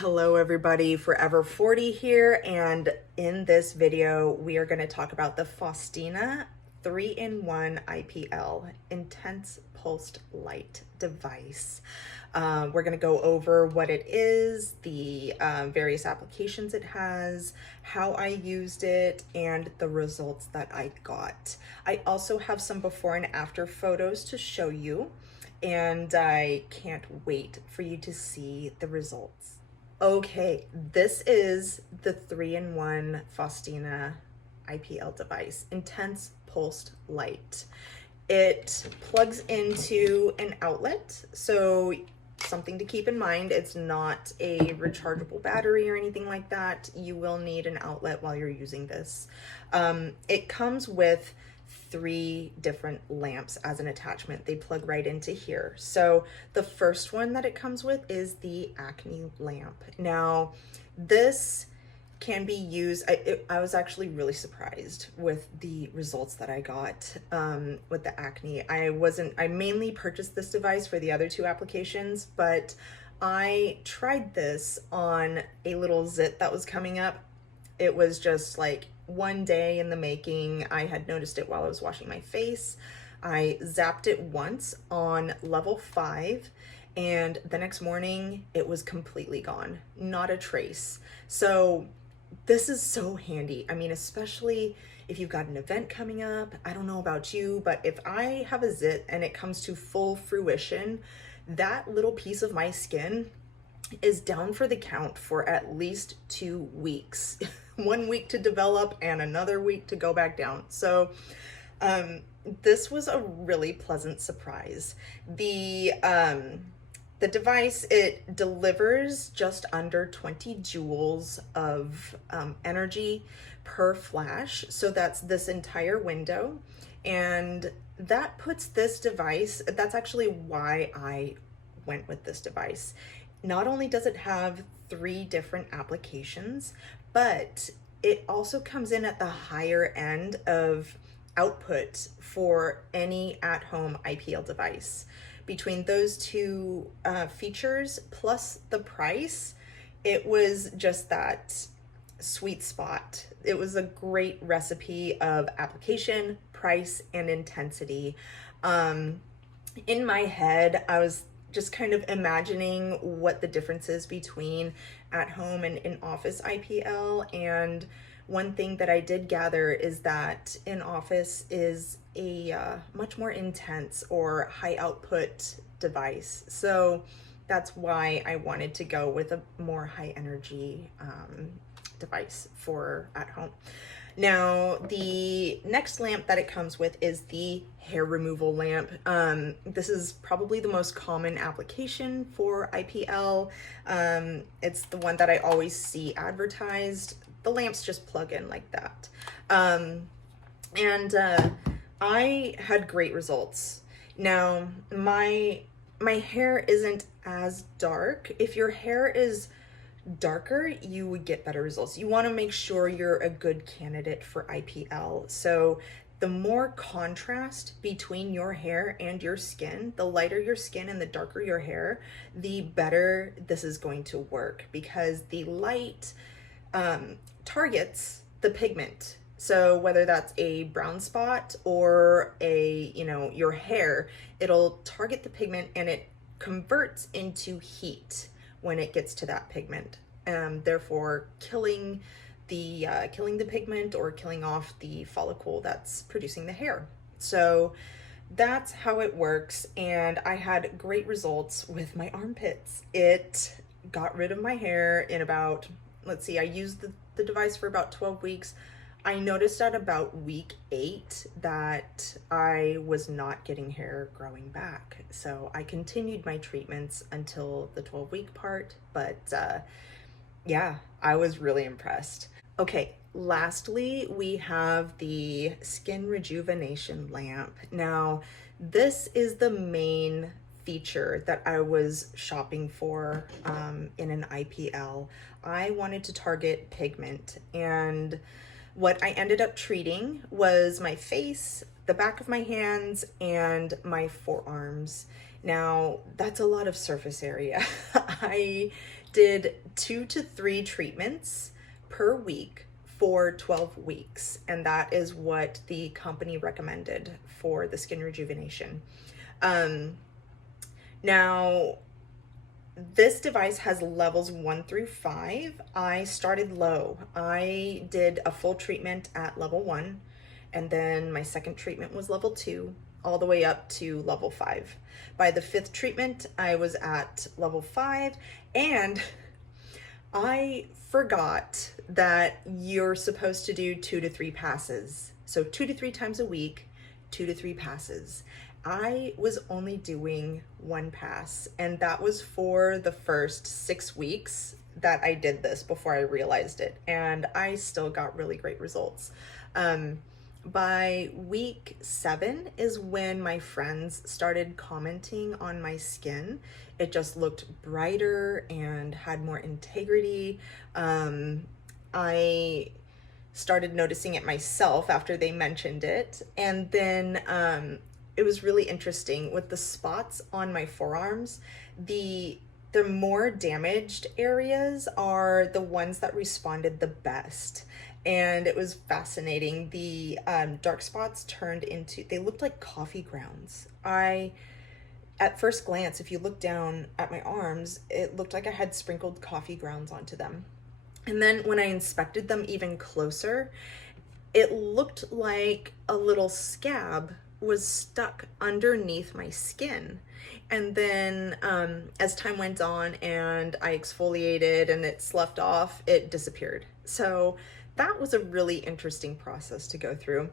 Hello everybody, Forever 40 here, and in this video we are going to talk about the Faustina 3-in-1 IPL Intense Pulsed Light device. We're going to go over what it is, the various applications it has, how I used it, and the results that I got. I also have some before and after photos to show you, and I can't wait for you to see the results. Okay, this is the 3-in-1 Faustina IPL device, Intense Pulsed Light. It plugs into an outlet, so something to keep in mind, it's not a rechargeable battery or anything like that. You will need an outlet while you're using this. It comes with 3 different lamps as an attachment. They plug right into here. So the first one that it comes with is the Acne lamp. Now this can be used, I was actually really surprised with the results that I got with the Acne. I mainly purchased this device for the other 2 applications, but I tried this on a little zit that was coming up. It was just like one day in the making. I had noticed it while I was washing my face. I zapped it once on level 5, and the next morning it was completely gone, not a trace. So this is so handy. I mean, especially if you've got an event coming up. I don't know about you, but if I have a zit and it comes to full fruition, that little piece of my skin is down for the count for at least 2 weeks. 1 week to develop and another week to go back down. So this was a really pleasant surprise. The device, it delivers just under 20 joules of energy per flash. So that's this entire window. And that puts this device, that's actually why I went with this device. Not only does it have 3 different applications, but it also comes in at the higher end of output for any at-home IPL device. Between those 2 features plus the price, it was just that sweet spot. It was a great recipe of application, price, and intensity. In my head, I was just kind of imagining what the difference is between at home and in office IPL. And one thing that I did gather is that in office is a much more intense or high output device. So that's why I wanted to go with a more high energy device for at home. Now, the next lamp that it comes with is the hair removal lamp. This is probably the most common application for IPL. It's the one that I always see advertised. The lamps just plug in like that. I had great results. Now, my hair isn't as dark. If your hair is darker, you would get better results. You want to make sure you're a good candidate for IPL. So the more contrast between your hair and your skin, the lighter your skin and the darker your hair, the better this is going to work, because the light targets the pigment. So whether that's a brown spot or your hair, it'll target the pigment and it converts into heat when it gets to that pigment, therefore killing the pigment or killing off the follicle that's producing the hair. So that's how it works, and I had great results with my armpits. It got rid of my hair in about, let's see, I used the device for about 12 weeks. I noticed at about week 8 that I was not getting hair growing back. So I continued my treatments until the 12-week part, but yeah, I was really impressed. Okay, lastly, we have the skin rejuvenation lamp. Now, this is the main feature that I was shopping for in an IPL. I wanted to target pigment, and what I ended up treating was my face, the back of my hands, and my forearms. Now, that's a lot of surface area. I did 2 to 3 treatments per week for 12 weeks. And that is what the company recommended for the skin rejuvenation. Now, this device has levels 1 through 5. I started low. I did a full treatment at level 1, and then my second treatment was level 2, all the way up to level 5. By the 5th treatment, I was at level 5, and I forgot that you're supposed to do 2 to 3 passes. So 2 to 3 times a week, 2 to 3 passes. I was only doing 1 pass, and that was for the first 6 weeks that I did this before I realized it, and I still got really great results. By week 7 is when my friends started commenting on my skin. It just looked brighter and had more integrity. I started noticing it myself after they mentioned it, and then it was really interesting with the spots on my forearms. The more damaged areas are the ones that responded the best. And it was fascinating. The dark spots turned into, they looked like coffee grounds. At first glance, if you look down at my arms, it looked like I had sprinkled coffee grounds onto them. And then when I inspected them even closer, it looked like a little scab was stuck underneath my skin. And then as time went on and I exfoliated and it sloughed off, it disappeared. So that was a really interesting process to go through.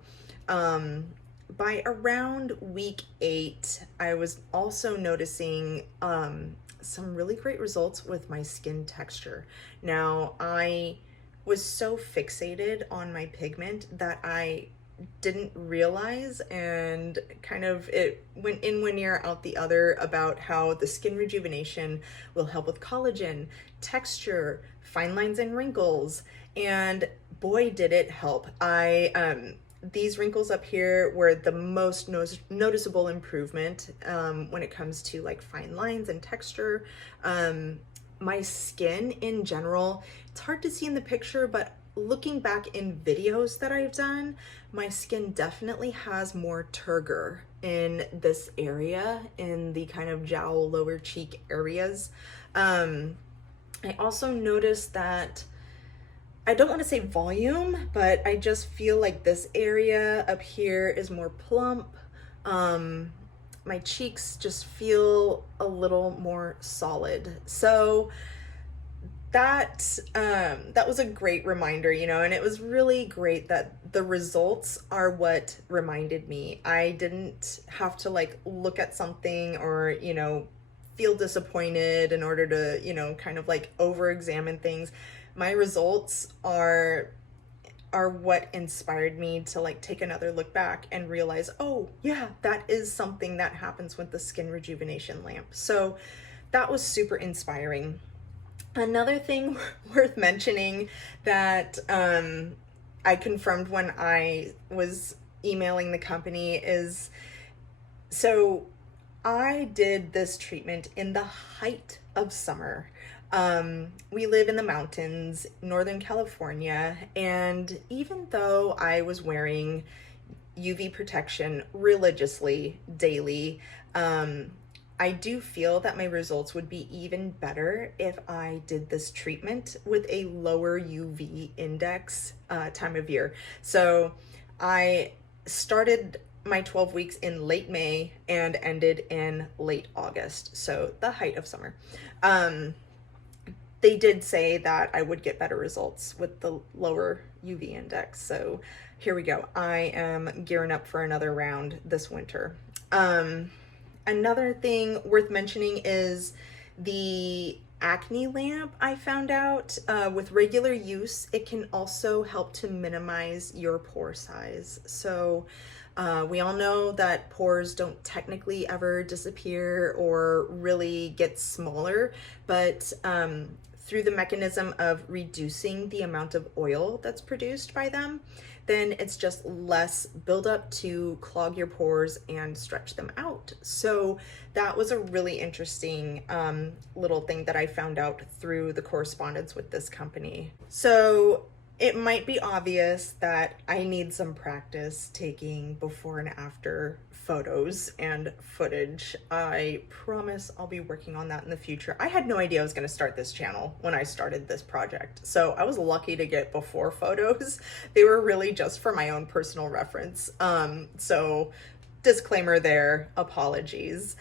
By around week 8, I was also noticing some really great results with my skin texture. Now, I was so fixated on my pigment that I didn't realize, and kind of it went in one ear out the other, about how the skin rejuvenation will help with collagen, texture, fine lines and wrinkles, and boy did it help. These wrinkles up here were the most noticeable improvement when it comes to like fine lines and texture. My skin in general, it's hard to see in the picture, but looking back in videos that I've done, my skin definitely has more turgor in this area, in the kind of jowl, lower cheek areas. I also noticed that, I don't want to say volume, but I just feel like this area up here is more plump. My cheeks just feel a little more solid. So that was a great reminder, you know, and it was really great that the results are what reminded me. I didn't have to like look at something or, you know, feel disappointed in order to, you know, kind of like over-examine things. My results are what inspired me to like take another look back and realize, oh yeah, that is something that happens with the skin rejuvenation lamp. So that was super inspiring. Another thing worth mentioning that I confirmed when I was emailing the company is, so I did this treatment in the height of summer. We live in the mountains, Northern California, and even though I was wearing UV protection religiously, daily, I do feel that my results would be even better if I did this treatment with a lower UV index time of year. So I started my 12 weeks in late May and ended in late August, so the height of summer. They did say that I would get better results with the lower UV index, so here we go. I am gearing up for another round this winter. Another thing worth mentioning is the Acne lamp. I found out with regular use, it can also help to minimize your pore size. So we all know that pores don't technically ever disappear or really get smaller, but through the mechanism of reducing the amount of oil that's produced by them, then it's just less buildup to clog your pores and stretch them out. So that was a really interesting little thing that I found out through the correspondence with this company. So it might be obvious that I need some practice taking before and after photos and footage. I promise I'll be working on that in the future. I had no idea I was going to start this channel when I started this project, so I was lucky to get before photos. They were really just for my own personal reference. So disclaimer there, apologies.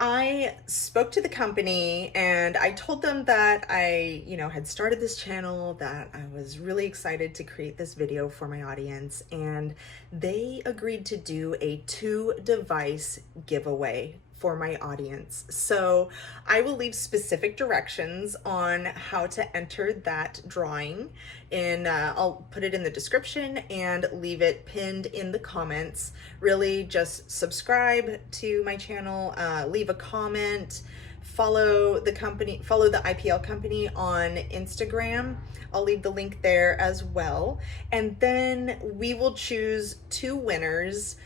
I spoke to the company and I told them that I, had started this channel, that I was really excited to create this video for my audience, and they agreed to do a 2-device giveaway for my audience. So I will leave specific directions on how to enter that drawing, and I'll put it in the description and leave it pinned in the comments. Really just subscribe to my channel, leave a comment, follow the IPL company on Instagram. I'll leave the link there as well. And then we will choose 2 winners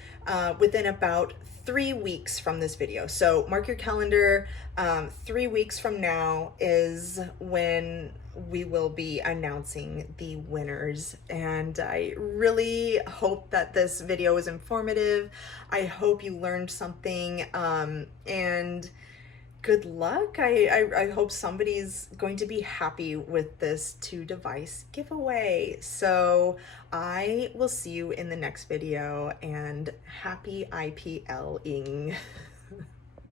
within about 3 weeks from this video. So mark your calendar. 3 weeks from now is when we will be announcing the winners. And I really hope that this video was informative. I hope you learned something, and good luck. I hope somebody's going to be happy with this 2-device giveaway. So I will see you in the next video, and happy IPL-ing.